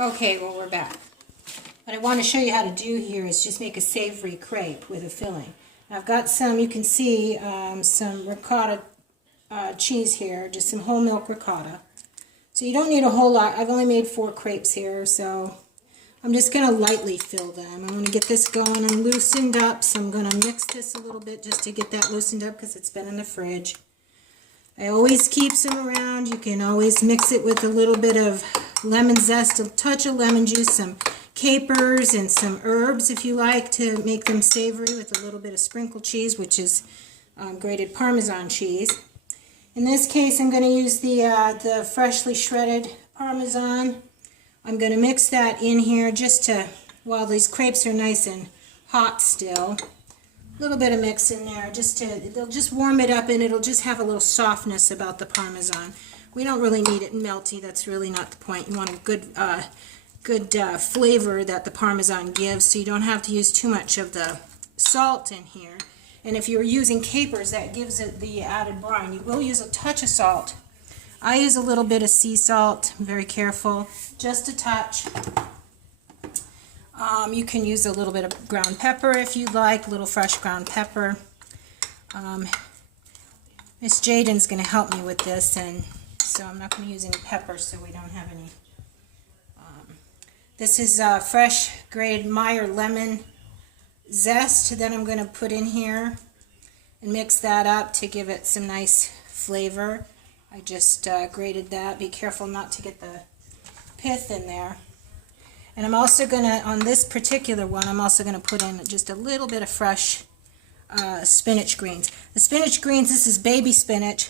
Okay, well, we're back. What I want to show you how to do here is just make a savory crepe with a filling. I've got some, you can see, some ricotta cheese here, just some whole milk ricotta. So you don't need a whole lot. I've only made 4 crepes here, so I'm just going to lightly fill them. I'm going to get this going and loosened up, so I'm going to mix this a little bit just to get that loosened up because it's been in the fridge. I always keep some around. You can always mix it with a little bit of lemon zest, a touch of lemon juice, some capers, and some herbs if you like to make them savory, with a little bit of sprinkled cheese, which is grated Parmesan cheese. In this case, I'm going to use the freshly shredded Parmesan. I'm going to mix that in here just to, while these crepes are nice and hot still. A little bit of mix in there, they'll just warm it up, and it'll just have a little softness about the Parmesan. We don't really need it melty. That's really not the point. You want a good flavor that the Parmesan gives, so you don't have to use too much of the salt in here. And if you're using capers, that gives it the added brine. You will use a touch of salt. I use a little bit of sea salt. I'm very careful, just a touch. You can use a little bit of ground pepper if you'd like, a little fresh ground pepper. Miss Jaden's going to help me with this, and so I'm not going to use any pepper so we don't have any. This is fresh grated Meyer lemon zest that I'm going to put in here and mix that up to give it some nice flavor. I just grated that. Be careful not to get the pith in there. And I'm also going to, on this particular one, I'm also going to put in just a little bit of fresh spinach greens. The spinach greens, this is baby spinach.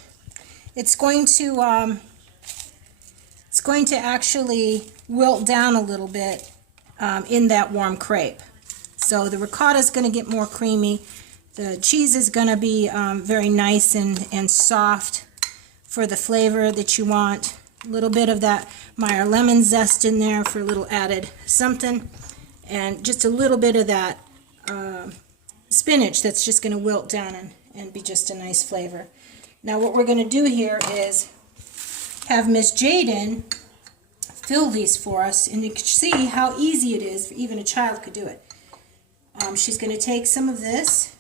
It's going to actually wilt down a little bit in that warm crepe. So the ricotta is going to get more creamy. The cheese is going to be very nice and soft for the flavor that you want. A little bit of that Meyer lemon zest in there for a little added something, and just a little bit of that spinach that's just going to wilt down and be just a nice flavor. Now what we're going to do here is have Miss Jaden fill these for us, and you can see how easy it is. Even a child could do it. She's going to take some of this.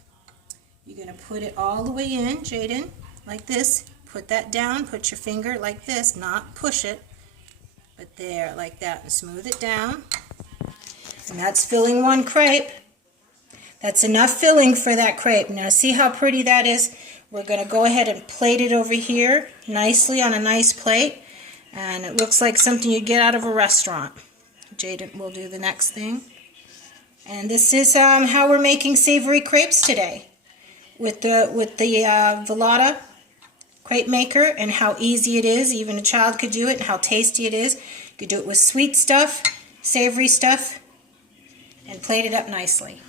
You're going to put it all the way in, Jaden, like this. Put that down, put your finger like this, not push it, but there, like that, and smooth it down. And that's filling one crepe. That's enough filling for that crepe. Now see how pretty that is? We're going to go ahead and plate it over here nicely on a nice plate, and it looks like something you get out of a restaurant. Jaden will do the next thing. And this is how we're making savory crepes today with the Velata crepe maker, and how easy it is. Even a child could do it, and how tasty it is. You could do it with sweet stuff, savory stuff, and plate it up nicely.